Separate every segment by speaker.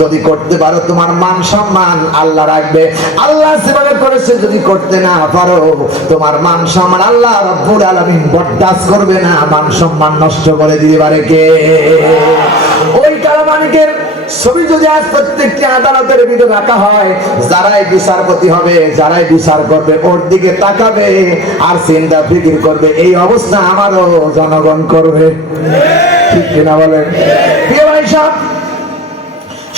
Speaker 1: যদি করতে পারো, তোমার মান সম্মান আল্লাহ রাখবে। আল্লাহ সেভাবে করেছে যদি করতে না পারো, তোমার মান সম্মান আল্লাহ রব্বুল আলামিন বরদাস্ত করবে না। মান সম্মান নষ্ট করে দিতে পারে কে? ওই কালামানিকের ছবি যদি আজ প্রত্যেকটি আদালতের ভিতরে রাখা হয়, যারাই বিচারপতি হবে, যারাই বিচার করবে, ওর দিকে তাকাবে আর চিন্তা ফিকির করবে, এই অবস্থা আমারও জনগণ করবে। ঠিক কিনা বলেন? প্রিয় ভাই সাহেব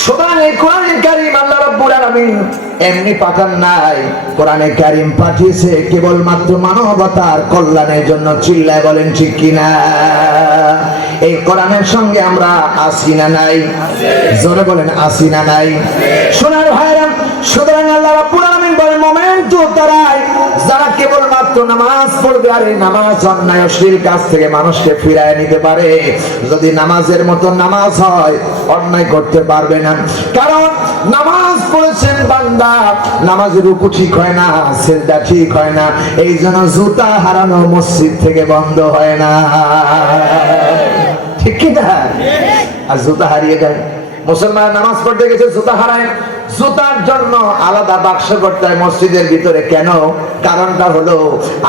Speaker 1: সুতরাং এই কোরআনে কারিম আল্লাহ রাব্বুল আলামিন এমনি পাঠান নাই। কোরআনে কারিম পাঠিয়েছে কেবলমাত্র কোরআনের সঙ্গে আমরা না নাই? জোরে বলেন আসি না নাই? আল্লাহ যারা কেবলমাত্র নামাজ পড়বে, আর নামাজ অন্যায় অশ্লীল কাজ থেকে মানুষকে ফিরায় নিতে পারে। যদি নামাজের মতো নামাজ হয়, অন্যায় করতে পারবে না। কারণ নামাজ পড়েছেন বান্দা, নামাজের রুকু ঠিক হয় না, সেজদা ঠিক হয় না এই জন্য জুতা হারানো মসজিদ থেকে বন্ধ হয় না। ঠিক কি না? আর জুতা হারিয়ে যায়। মুসলমান নামাজ পড়তে গেছে, জুতা হারায় জুতার জন্য আলাদা বাক্স করতে হয় মসজিদের ভিতরে। কেন? কারণটা হলো,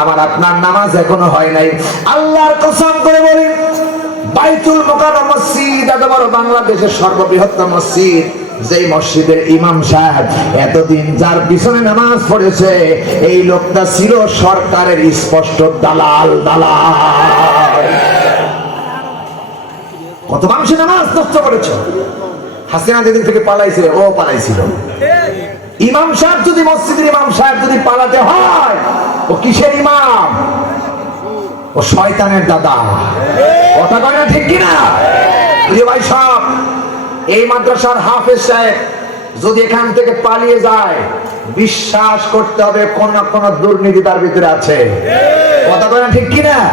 Speaker 1: আমার আপনার নামাজ এখনও হয় নাই। আল্লাহর কসম করে বলি, বাইতুল মোকাররম মসজিদ, এত বড় বাংলাদেশের সর্ববৃহত্তম মসজিদ, যেই মসজিদের ইমাম সাহেব এতদিন যার পিছনে নামাজ পড়েছে, এই লোকটা ছিল সরকারের স্পষ্ট দালাল দালাল। কত মানুষের নামাজ নষ্ট করেছ? হাসিনা যেদিন থেকে পালাইছে, ও পালাইছিল। ইমাম সাহেব যদি মসজিদের ইমাম সাহেব যদি পালাতে হয়, ও কিসের ইমাম? ও শয়তানের দাদা। কথা কয় না ঠিক কিনা? প্রিয় ভাই সব এই মাদ্রাসার হাফেজ সাহেব যদি এখান থেকে পালিয়ে যায় বিশ্বাস করতে হবে কোন না কোন দুর্নীতি তার ভিতরে আছে। কথা কয় না ঠিক কিনা?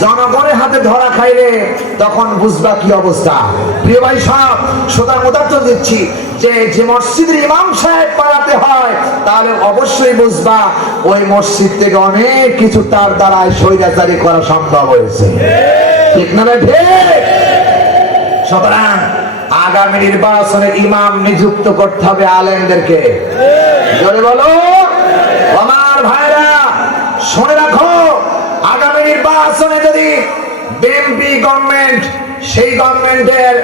Speaker 1: জনগণের হাতে ধরা খাইলে তখন বুঝবা কি অবস্থা। প্রিয় ভাই সব, সুতরাং উদাহরণ দিচ্ছি যে যে মসজিদের ইমাম সাহেব পালাতে হয়, তাহলে অবশ্যই বুঝবা ওই মসজিদ থেকে অনেক কিছু তার দ্বারা স্বৈরাচারী করা সম্ভব হয়েছে। ঠিক না ভাই? ঠিক। সুতরাং আগামী নির্বাচনে ইমাম নিযুক্ত করতে হবে আলেমদেরকে। বলো। আমার ভাইরা, শুনে রাখো, আগামী নির্বাচনে যদি বিএনপি গভর্নমেন্ট, সেই গভর্নমেন্টের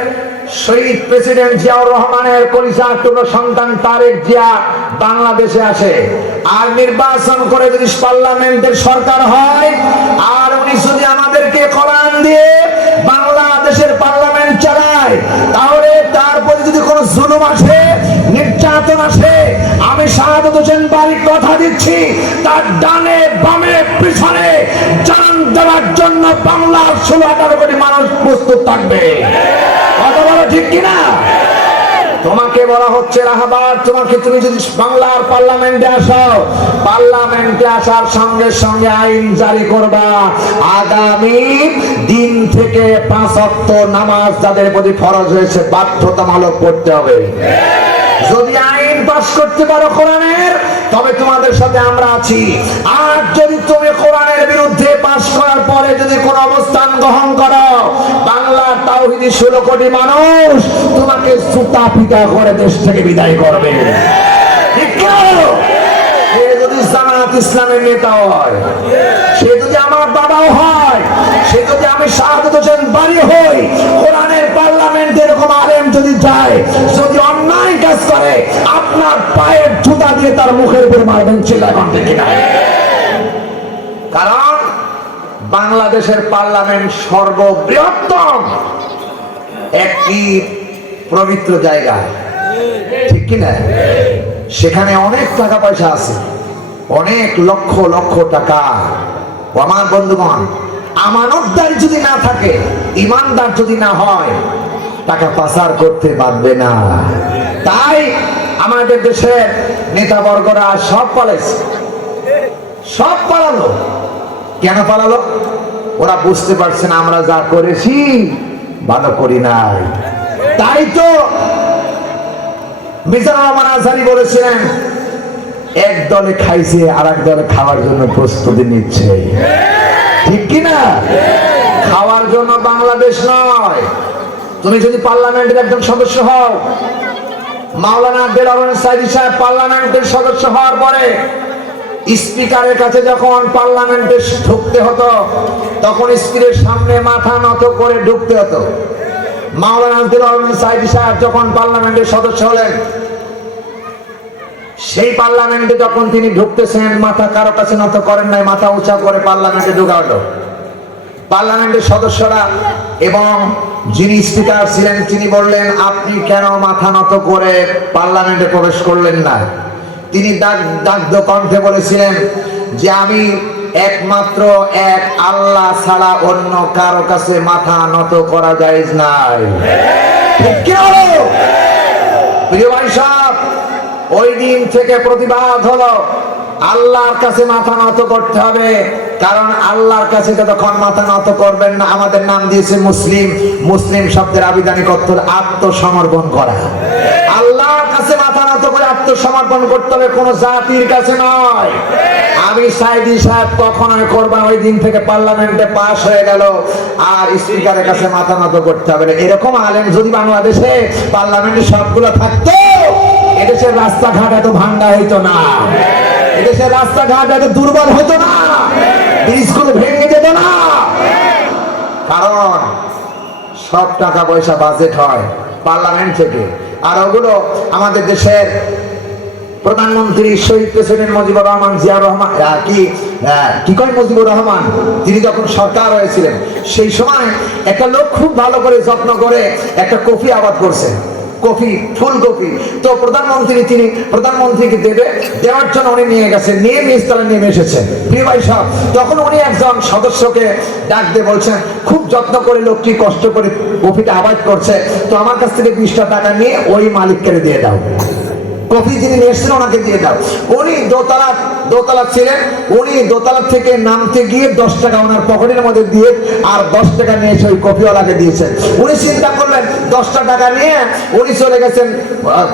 Speaker 1: শহীদ প্রেসিডেন্ট জিয়াউর রহমানের কলিজা টুকরো সন্তান তারেক জিয়া বাংলাদেশে আসে, আর নির্বাচন করে যদি পার্লামেন্টের সরকার হয়, আর উনি যদি আমাদেরকে কোরআন দিয়ে বাংলাদেশের পার্লামেন্ট চালায় তাহলে তার প্রতি যদি কোনো জুলুম আসে নির্যাতন আসে আমি শাহাদত হোসেন বাড়ির কথা দিচ্ছি, তার ডানে, বামে, পিছনে জান দেওয়ার জন্য বাংলার ষোলো আঠারো কোটি মানুষ প্রস্তুত থাকবে। কথা বলো ঠিক কিনা? তোমাকে বলা হচ্ছে রাহাবার, তোমাকে তুমি যদি বাংলার পার্লামেন্টে আসো, পার্লামেন্টে আসার সঙ্গে সঙ্গে আইন জারি করবা। আগামী দিন থেকে পাঁচ অক্ট নামাজ যাদের প্রতি ফরজ হয়েছে বাধ্যতামূলক পড়তে হবে। যদি আইন পাশ করতে পারো কোরআনের, তবে তোমাদের সাথে আমরা আছি। আর যদি তুমি কোরআনের বিরুদ্ধে পাস করার পরে যদি কোন অবস্থান গ্রহণ করো বাংলার তাওহিদি ষোলো কোটি মানুষ তোমাকে সুতা পিতা করে দেশ থেকে বিদায় করবে। ইসলামের নেতা হয়, সে যদি আমার বাবাও হয়, সে যদি আমি হোসেন বাড়ি হই, কোরআনের পার্লামেন্টে এরকম আলেম যদি যায়, যদি অন্যায় কাজ করে, আপনার পায়ের জুতা দিয়ে তার মুখের উপরে মারবেন কিনা? কারণ বাংলাদেশের পার্লামেন্ট সর্ববৃহত্তম একটি পবিত্র জায়গা। ঠিক কিনা? সেখানে অনেক টাকা পয়সা আছে। অনেক লক্ষ লক্ষ টাকা। আমার বন্ধুগণ, আমানতদার যদি না থাকে, ইমানদার যদি না হয়, টাকা পাচার করতে পারবে না। তাই আমাদের দেশের নেতাবর্গরা সব পালাইছে। সব পালালো। কেন পালালো? ওরা বুঝতে পারছে না, আমরা যা করেছি, ভালো করি নাই। তাই তো আজহারি বলেছিলেন, এক দলে খাইছে আর এক দলে খাওয়ার জন্য প্রস্তুতি নিচ্ছে। ঠিক কি না? খাওয়ার জন্য বাংলাদেশ নয়। তুমি যদি পার্লামেন্টের একজন সদস্য হও, মাওলানা বেলারুন সাহেব পার্লামেন্টের সদস্য হওয়ার পরে স্পিকারের কাছে যখন পার্লামেন্টে ঢুকতে হতো, তখন স্পিকারের সামনে মাথা নত করে ঢুকতে হতো। মাওলানা সাহেব যখন পার্লামেন্টের সদস্য হলেন, সেই পার্লামেন্টে যখন তিনি ঢুকতেছেন, মাথা কারও কাছে নত করেন নাই, মাথা উঁচা করে পার্লামেন্টে ঢুকা পার্লামেন্টের সদস্যরা এবং যিনি স্পিকার ছিলেন, তিনি বললেন, আপনি কেন মাথা নত করে পার্লামেন্টে প্রবেশ করলেন না? তিনি ডাকদ কণ্ঠে বলেছিলেন যে আমি একমাত্র এক আল্লাহ ছাড়া অন্য কারও কাছে মাথা নত করা যায় নাই। ওই দিন থেকে প্রতিবাদ হলো, আল্লাহর কাছে মাথা নত করতে হবে, কারণ আল্লাহর কাছে যতক্ষণ মাথা নত করবেন না, আমাদের নাম দিয়েছে মুসলিম। মুসলিম শব্দের আবিধানিক অর্থ আত্মসমর্পণ করা। আল্লাহর কাছে মাথা করে আত্মসমর্পণ করতে হবে, কোন জাতির কাছে নয়। আমি সাইদি সাহেব কখনোই করবা, ওই দিন থেকে পার্লামেন্টে পাশ হয়ে গেল। আর স্পিকারের কাছে মাথা নত করতে হবে এরকম আলেম যদি বাংলাদেশে পার্লামেন্টে সবগুলো থাকতো, এদেশের রাস্তাঘাট এত ভাঙ্গা হইতো না। এদেশের রাস্তাঘাট এত দুর্বল হতো না। ব্রিজগুলো ভেঙে যেত না। কারণ সব টাকা পয়সা বাজেট হয় পার্লামেন্ট থেকে। আর ওগুলো আমাদের দেশের প্রধানমন্ত্রী শহীদ প্রেসিডেন্ট মুজিবুর রহমান জিয়া রহমান কি কি কয় মুজিবুর রহমান? তিনি যখন সরকার হয়েছিলেন, সেই সময় একটা লোক খুব ভালো করে যত্ন করে একটা কফি আবাদ করছে। কফি ফুলকপি তো প্রধানমন্ত্রী তিনি প্রধানমন্ত্রীকে দেবে, দেওয়ার জন্য উনি নিয়ে গেছেন নিয়ে নিচতলা নেমে এসেছেন প্রিয় ভাই সাহেব, তখন উনি একজন সদস্যকে ডাক দিয়ে বলছেন, খুব যত্ন করে লোকটি কষ্ট করে কফিটা আবাদ করছে, তো আমার কাছ থেকে বিশটা টাকা নিয়ে ওই মালিককে দিয়ে দাও। কফি যিনি নিয়ে এসেছেন, ওনাকে দিয়ে দাও। উনি দোতলা দোতলা ছিলেন উনি দোতলা থেকে নামতে গিয়ে দশ টাকা ওনার পকেটের মধ্যে দিয়ে আর দশ টাকা নিয়ে এসে ওই কফিওয়ালাকে দিয়েছেন। উনি চিন্তা করলেন, দশটা টাকা নিয়ে উনি চলে গেছেন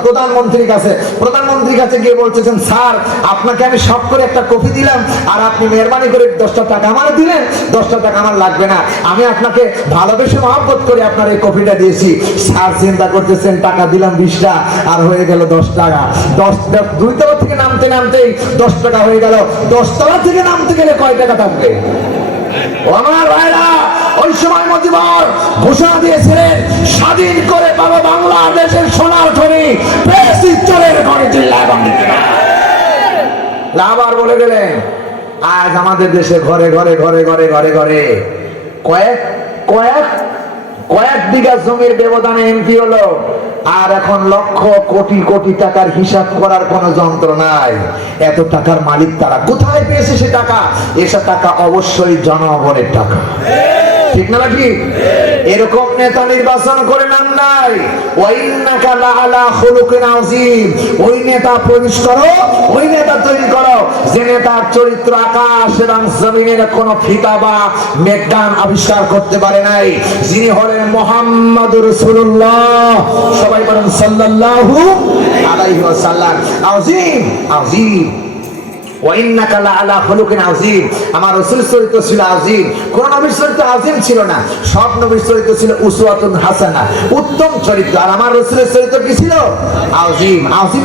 Speaker 1: প্রধানমন্ত্রীর কাছে। প্রধানমন্ত্রীর কাছে গিয়ে বলতেছেন, স্যার, আপনাকে আমি সব করে একটা কফি দিলাম আর আপনি মেহরবানি করে দশটা টাকা আমার দিলেন। দশটা টাকা আমার লাগবে না। আমি আপনাকে ভালোবেসে মহব্বত করে আপনার এই কফিটা দিয়েছি। স্যার চিন্তা করতেছেন, টাকা দিলাম বিশটা আর হয়ে গেল দশ টাকা। দশ- দুই তলা থেকে নামতে নামতেই দশ টাকা হয়ে গেল। দশ তলা থেকে নামতে গেলে কয় টাকা থাকবে? আমার ভাইরা, ওই সময় মজিবর ঘোষণা দিয়েছিলেন, স্বাধীন করে পাবো বাংলাদেশের সোনার খনি বেশি চোরের খনি বাংলাদেশ আবার বলে গেলেন, আজ আমাদের দেশে ঘরে ঘরে ঘরে ঘরে ঘরে ঘরে কয়েক কয়েক কয়েক বিঘা জমির ব্যবধানে এমপি হলো, আর এখন লক্ষ কোটি কোটি টাকার হিসাব করার কোনো যন্ত্র নাই। এত টাকার মালিক তারা কোথায় পেয়েছে সে টাকা? এসব টাকা অবশ্যই জনগণের টাকা। ঠিক না নাকি এরকম নেতা নির্বাচন করে নাম নাই। ওয়াইন্নাকা লাআলা খুলুকিন আযীম। ওই নেতা প্রবেশ করো, ওই নেতা তৈরি করো। যে নেতার চরিত্র আকাশ এবং জমিনের কোন ফিতা বা মেঘদান আবিষ্কার করতে পারে নাই, যিনি হলেন মুহাম্মাদুর রাসূলুল্লাহ। সবাই বলেন সাল্লাল্লাহু আলাইহি ওয়াসাল্লাম। আযীম আযীম। ওয়াইন্নাকা কোন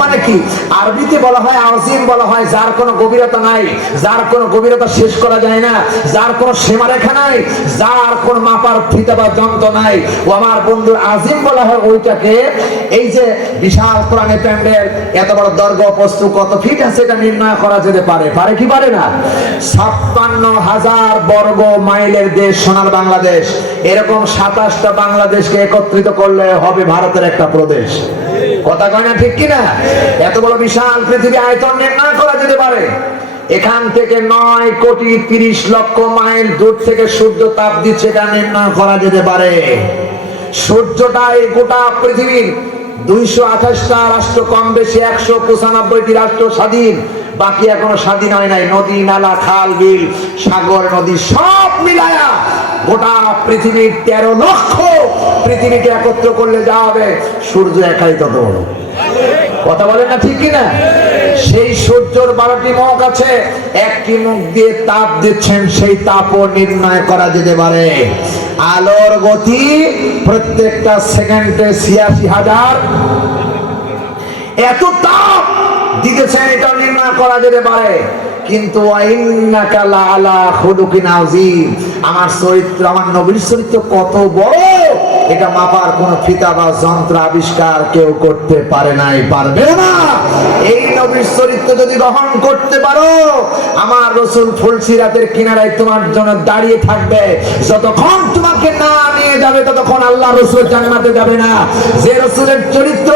Speaker 1: মানে আরবিতে বলা হয় বলা হয় যার কোনো গভীরতা নাই, যার কোনো গভীরতা শেষ করা যায় না, যার কোনো সীমারেখা নাই, যার কোনো মাপার ফিতা বা যন্ত্র নাই। ও আমার বন্ধু আজিম বলা হয় ওইটাকে। এই যে বিশাল কোরআনে প্যান্ডেল, এত বড় দৈর্ঘ্য বস্তু কত ফিট আছে এটা নির্ণয় করা যেতে পারে পারে কি পারে না? ছাপ্পান্ন হাজার বর্গ মাইলের দেশ সোনার বাংলাদেশ। এরকম সাতাশটা বাংলাদেশকে একত্রিত করলে হবে ভারতের একটা প্রদেশ। কথা কয় না ঠিক কিনা? এত বড় বিশাল পৃথিবী আয়তন নির্ণয় করা যেতে পারে। এখান থেকে নয় কোটি তিরিশ লক্ষ মাইল দূর থেকে সূর্য তাপ দিচ্ছে এটা নির্ণয় করা যেতে পারে। সূর্যটা এই গোটা পৃথিবীর দুইশো আঠাশটা রাষ্ট্র কম বেশি একশো পঁচানব্বইটি রাষ্ট্র স্বাধীন। বাকি এখনও স্বাধীন হয় নাই। নদী, নালা, খাল, বিল, সাগর, নদী সব মিলায়া গোটা পৃথিবীর তেরো লক্ষ পৃথিবীকে একত্র করলে যা হবে, সূর্য একাই তত বড়। কথা বলেন না ঠিক কিনা? সেই সূর্যর বারোটি মুখ আছে, একটি মুখ দিয়ে তাপ দিচ্ছেন, সেই তাপও নির্ণয় করা যেতে পারে। আলোর গতি প্রত্যেকটা সেকেন্ডে ছিয়াশি হাজার। এত তাপ দিতেছেন এটা করা যেতে পারে। কিন্তু। আমার চরিত্র, আমার নবীর চরিত্র কত বড়, এটা মাপার কোন ফিতা বা যন্ত্র আবিষ্কার কেউ করতে পারে নাই, পারবে না। এই নবীর চরিত্র যদি গ্রহণ করতে পারো, আমার রসুল ফুলসিরাতের কিনারায় তোমার জন্য দাঁড়িয়ে থাকবে। যতক্ষণ তোমাকে না নিয়ে যাবে, ততক্ষণ আল্লাহ রসুল জান্নাতে যাবে না। যে রসুলের চরিত্র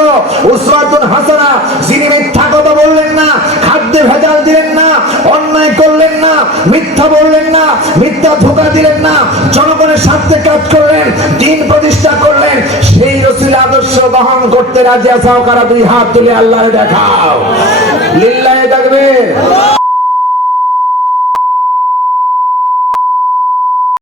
Speaker 1: উসওয়াতুন হাসানা, যিনি মিথ্যা বললেন না, খাদ্যে ভেজাল দিলেন না, অন্যায় করলেন না, মিথ্যা বললেন না, মিথ্যা ধোকা দিলেন না, জনগণের স্বার্থে কাজ করলেন, দিন প্রতিষ্ঠা করলেন, সেই রসুল আদর্শ বহন করতে রাজি আসাও কারা দুই হাত তুলে আল্লাহ দেখাও? লিল্লাহে দেখবে